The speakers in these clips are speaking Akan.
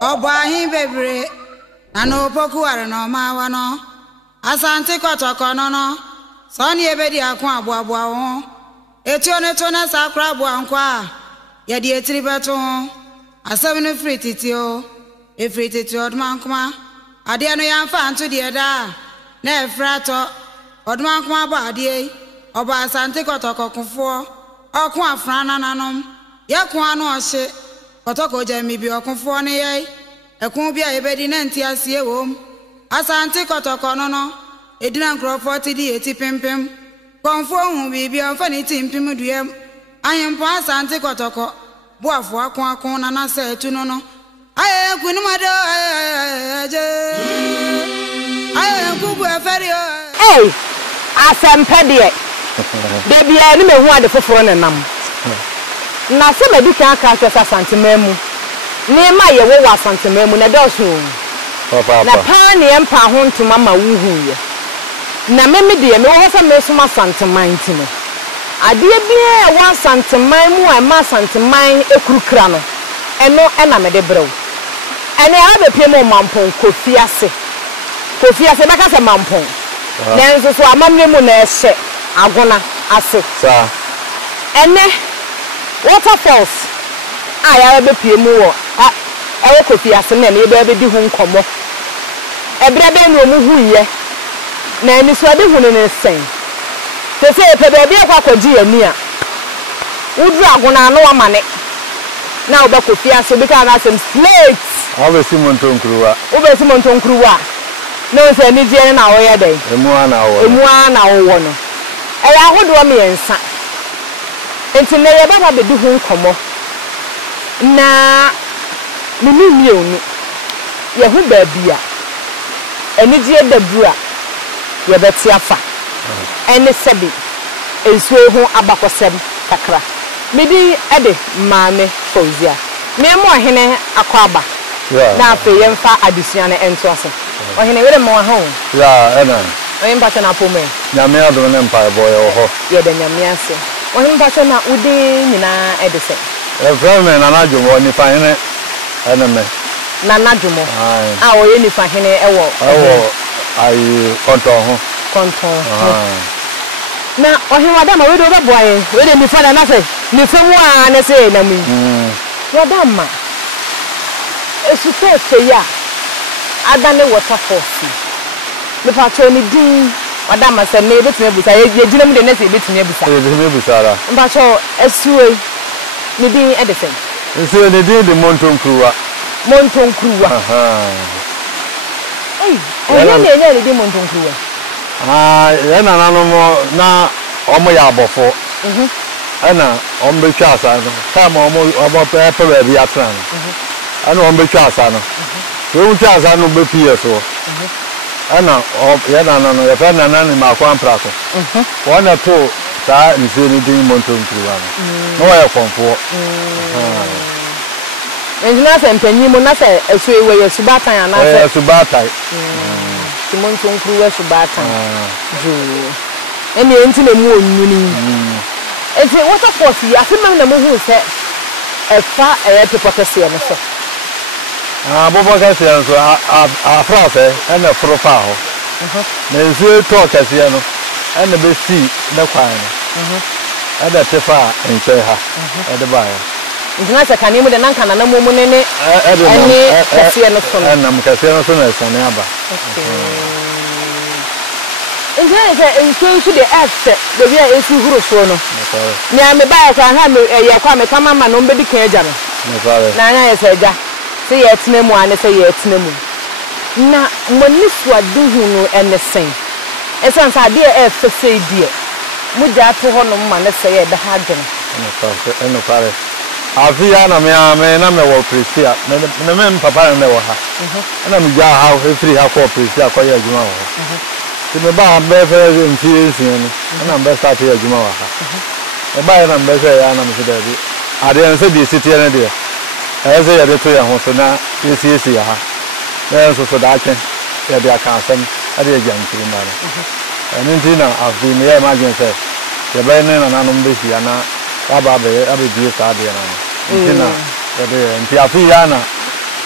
Obahi bebre ano poku are no mawa no asante kotoko no no so ni ebedi akon aboabo ho etio ne to na sakra abo ankwa ye de etiri beto ho asem ne frititio efrititio odmankoma ade no yamfa anto de da na efrato odmankoma ba ade oba asante kotoko kofo okon afrana nanom yakon anu ohye kotoko jami bi okonfo ne ye ekun bia ebedi na ntiasie wom asante kotoko no no edina nkrofo ti di eti pimpim konfo hu bibia amfani timpim duem ayempo asante kotoko boafo akon na na sa etu no no aye kunumado aje aye kubu afario asempe de bia ni mehu ade foforo ne nam na se medika aka kwesa santememu ni ma ye wo wa santememu na doso na pa ne empa ho ntoma ma wuhu ye na meme de me wo fa mesuma santeman ti no ade bia wa santeman mu a ma santeman ekurukra no eno na me de brew ene ha be pie mo mampon kofiase baka se mampon na nso so amamwe mu na ehye agona ase sa ene Waterfall ya be pie mu wo ewo kofi ase na e be di hu nkomo ebre be no mu huye na ni so de hu ne sen te se pe be akwa kwaji ani a udru agona no amane na oba kofi ase be ka na sem slate obesi montonkruwa no se ni je na wo ye den emu ana wo no e ya hodo me yensa enti na ye baba be di hu nkomo na mimi onu ye hu ba bia eni die dabura ye beti afa eni sebi ensu hu abakosem kakra midi ede maame Fozia me mo hene akwaba na afa ye mfa adusua na ento ase ohene wele mo ha ya ena oyin ba na pome nyame ado ne mpa boy ho ye de nyame ase oyin ba na udi nyina edese Eframe na najumo ni fa hene ene me na najumo oye ni fa hene ewo ayi konton na ohin wadama we do be boye we de ni fa na se ni fa mu a na se na mu wadama esu to se ya adane Waterfall le pa to ni din wadama se ne betime busa ye gina mu de na se betime busa ra mba cho esuwe ni din edesen esuwe ni din de montonkruwa ne di montonkruwa ya na nanu mo na omo ya abofo ana ombe twa asa no kama omo pepe ba bi atra no ana ombe twa asa no we twa asa no be pie so ana ya na nanu ya fa na nanu ma kwa mprako wona to ta nse ni din montonkruwa no wa ya konfo enjina se mpanyi mu na se esu ewe yesu batan ana se yesu batan montonkruwa su batan ju eni enti na mu onuni enti Waterfall si afema na mu hu se efa pepa kase no so bobo kase so afrafe na frofa ho na esu to kase no na be si na kwan no ada tefa enche ha ede ba Ndina se kanemu de nanka na namu ne ne kase no so na kase no so na sane aba Ndina se ensu de earth de bia esi huro so no nya me ba ya ha me ye kwa me kama ma no mbedi kan eja no na anya ye se eja se ye tenemu ane se ye tenemu na moni suade hu no ene sen esan sa de earth se die muja to ho no ma ne se ye da ha dwen eno pare Avia na me na me wo presia na me papa na wo ha na me ja ha free ha ko presia ko ya juma wo ti me ba be fe nti esi na me start ya juma wo ha e ba na me se ya na me se da bi ade en se di city na de e se ya de to ya ho so na esi ya ha na so da ken ya de aka asem ade ya janti na na nti na afi me ya imagine se ya ba na no be hia na aba be abi die sa de na ntina nti afia na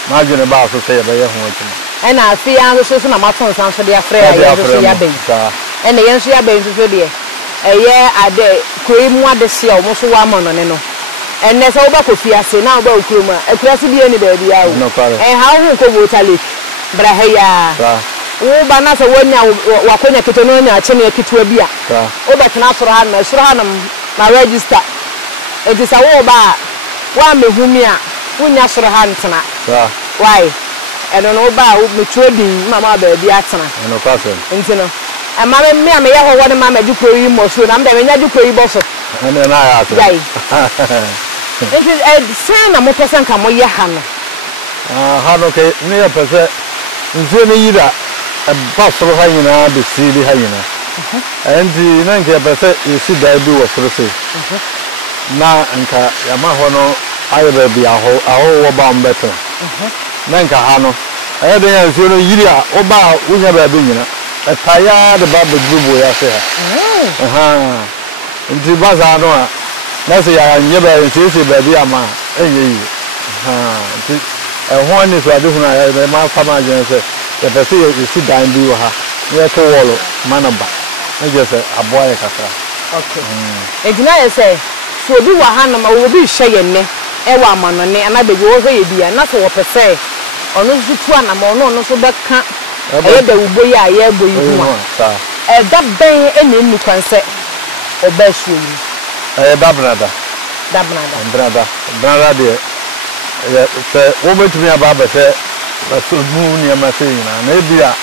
ma dwene ba so say be ye ho atuma ena afia so na maton san so de afre ya so ya ben ena yen so ya ben so de eye ade koi mu ade se o mo so wa mo no ne no enne so ba ko fiase na ba okuro ma akurase bi eni ba bia wo ha ho ko Water Lake bra he ya wo ba na so wonya wakonya ketono nya ache ne ketua bia wo ba tena soro ha na na register etisa wo ba wa mehumi a wonya soro ha ntena why eno no ba wo metuo din mama ba bia atena no kwase ntino ama me ya ho woni mama dukro yi mo so na me nya dukro yi bo so ene na ya atena it is say na mo person ka mo ye ha no ha no ke ne ya pese nsuo ne yira ba soro ha nyina be sili ha nyina endi na nke pese yesi da bi wo soro se na nka ya ma ho no ayo be bia aho wo ba mbeto na nka ha no ayo de ya nsuo no yira o ba unya ba be nyina etaya de ba be grubo ya se ha ndi baza no a na se ya nye ba nsuo ba bi ama enye yi nti ho ni so ade huna ya ma fa ma je se ya pese yesi dan bi wo ha ne to wolo manaba na je se aboa ya kasa okay ejina ye se so obi wa ha no ma obi hye ye ne e wa amanone ana be wo hye bia na so wo pese ono zutu ana ma ono so beka e da ubo ya ye boyi hu a e da ben e na nnu kwanse oba suo yi da brada de se wo betumi aba ba se ba so mu ni ma se na bia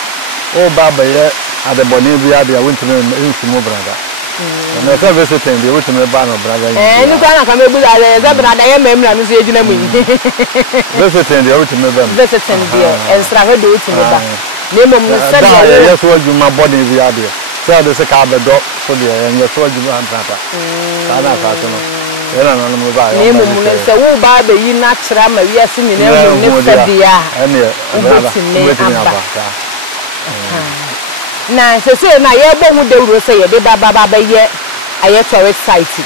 o baba ye adeboni bia bia wontumi nsumu brada na se visiting de wontumi ba no brada ni kwa na ka mebu da brada ye memra no so ejina mu yi visiting de wontumi ba visiting de ensra he de wontumi ba ne mom no se de ye so adwuma body bia de se de se ka bedo so de ye so adwuma antrata kana ka so no era no mo ba ne mom no se wo ba be yi na kira ma wi ase ni na mu ne se dia ene brada na se na ye bo hu dewuro se ye de baba ye aye tourist site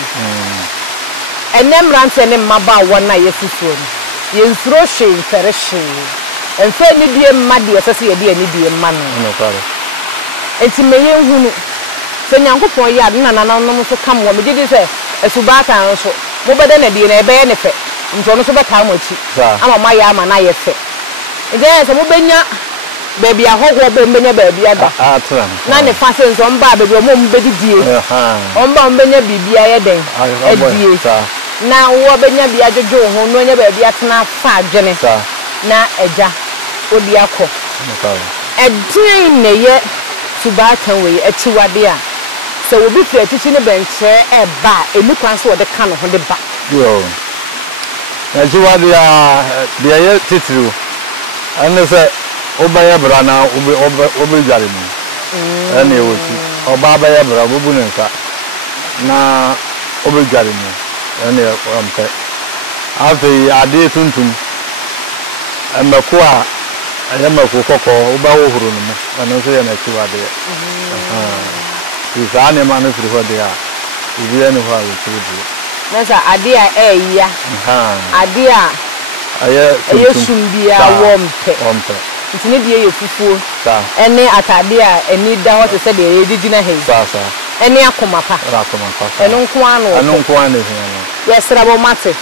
enem rante ne maba wona ye fufuo ye nsuro hwe fere hwe enfe ni die mmade se ye de ani die mma no kware enti me ye hunu se nyankopon ye ade na no so kam wo me gidi se esubata nso mo bede na die na ebe ye ne fe nto no so beta mo chi ama ma ya ama na ye fe ije se mo benya baby ahogwo be mbenya baby ada na ne fa se nso mba baby o mo mbedi die o mba mbenya bibia ye den edie na wo benya bia jojo ho no nya baby atena fa adwene na eja odi akọ edin ne ye subata we echiwade a se obi fi atichi ne benche eba enu kwan so de ka no ho de ba yo echiwade a de ye titru ane se oba ya bra na obe jare mu ene woti oba ba ya bra bubu ne nka na obe jare mu ene ampe ave ade tuntum amako a ayamako kokko oba wo huru no ene so ya na chiwade isa ne ma no firi hode a ibi ene ho a wotiri na sa ade a eya ade a aye sumbia wompe ntini die ye fufuo ene atade a eni da ho te se de ye digina he ene akoma pa eno nko ano yesra bo mate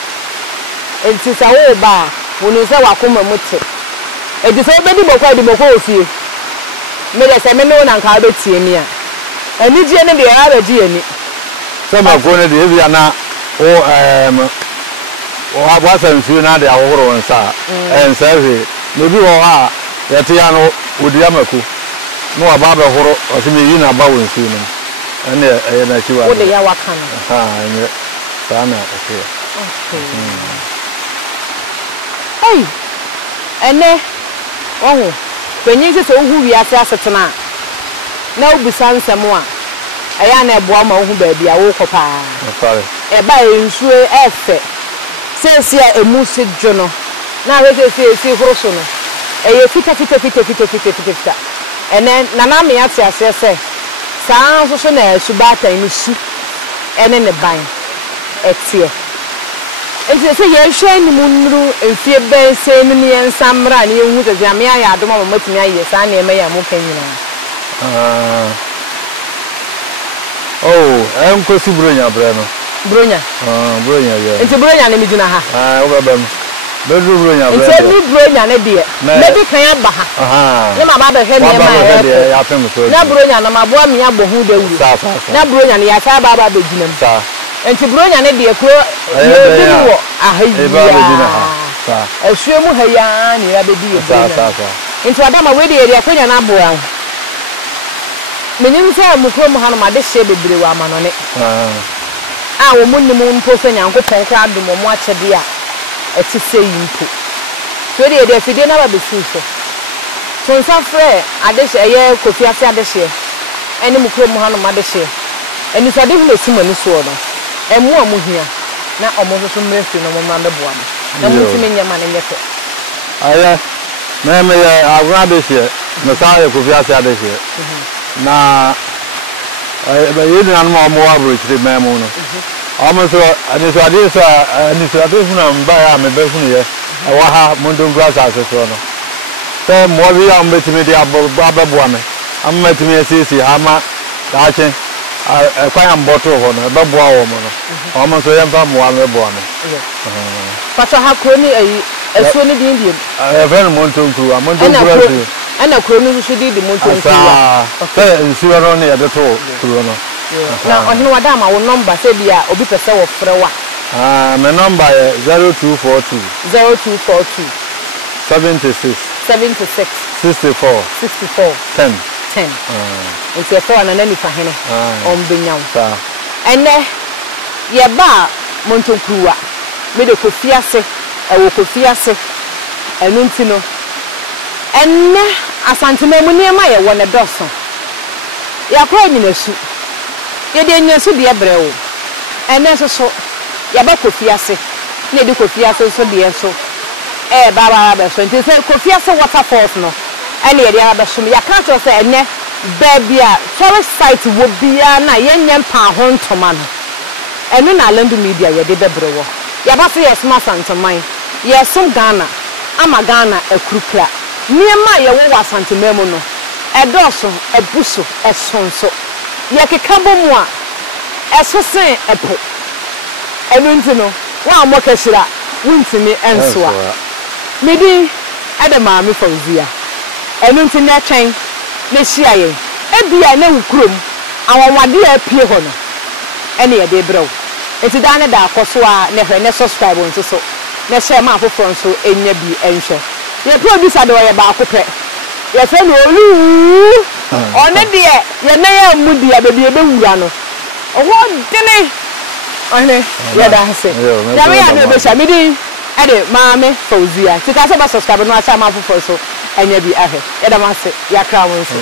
enti sa wo ba wonu se wakoma mute edi se obedi bokwa ofie me de se me no na nka betie ni a eni die ne de ya ba die ni se ma ko ne de bia na o abwasa nsu na de aworo nsa ensa he no bi wo ha yete ya no odi amaku no aba ba horo o se me yi na ba wonsu no ene e na chiwa wo de ya waka no ene sana okay hey ene oho penyi se ohu wi ase asetena na obusa nsemo a eya na eboa ma ohu ba bia wo kopa e ba ensu efe sense a emu se dwono na we se horoso no eye fita ene nana me ate ase se saa so na subata ni su ene ne ban etie enti se ye hwe ni munru enfie ben se ni ensamra ni ehu tete ame ya adoma mo matimi aye sa na eme ya mo kan nyina Enkosi bronya bre no. Bronya. Bronya ye. Enti bronya na mi gina ha. Obabam. Bedru bronya bre. Enti mi bronya na de. Na bi kan aba ha. Ne ma ba ba hwe ne ma ya pem so. Na bronya na maboa mi abo hu da wu. Na bronya na ya sa ba ba begina mu. Sa. Enti bronya na de ko ye bi wo ahayi. E ba begina ha. Sa. Ehwe mu ha ya ni ya be di ye. Sa. Enti adama we de area kwanya na aboa. Menim say mu kro mu ha no ma de hye bebre wa amanone. Wo munni mu mpo so nyankopon kra adom mo achede a eti sei mpo. So de de fide na ba be fu so. So nsa frɛ ade hye ye kofi ase ade hye. Ene mu kro mu ha no ma de hye. Eni so de hu na sima ni so no. Emu amu hia na omo so mrefi no mo ma be boa mo. Na mu timi nyama na nyefe. Aya me ya agwa de hye. Me sa ye kofi ase ade hye. Na ye ni anu mo wa bro chire memu no so ani so ade funa mba ya me be funu ye wa ha mondon grass aseso no se mo bi ya mbetimi dia abeboa me ammetimi asisi ha ma da chen kwan am bottle ho no beboa wo mo no so ye mfa mo wa meboa me pato ha kroni ayi esuo ni din very mondon grass ana kroni so di mondon grass nsuo no ne ye de to kuro no na ohinu wada ma wo number say bia obi pese wo frɛ wa my number is 0242 76 64 10 it's a phone and any fahene on benyaw ene ye ba montokuwa me de kofiase wo kofiase enu ntino enne asantema mu ne ma ye wo ne doso yakwa nyina su ye de nyasu de ebrewo ene so ya ba kofiase ne de kofiase so de so ba so nti se kofiase waterfall no ene ye de ba so ya ka to se ene baby a tourist site wo bia na ye nyem pa ho ntoma no ene na Alandu Media ye de bebrewo ya ba so ye sma santoman ye som Ghana ama Ghana akurukra niema ye wo wasantememu no edoso ebuso esonso ye kekabo mu a eso sen epo enu ntino wa mo kashira wuntimi ensoa medi ade maami Fauzia enu ntino atwen na hia ye ebia na wukurom awonwade apie ho no ene ye de brew enti da ne da akoso a ne hwe ne subscribe on so na share ma afoforo nso enya bi enhwe ye producer de ye ba akopɛ ye fe no olu one de ye na ye mudi ya be be wura no owo dene one ye da hase ya me ya no be sha medi ade maami Fauzia tika se ba subscribe no acha ma afoforo so enya bi ahwe ye da ma se ya kra won so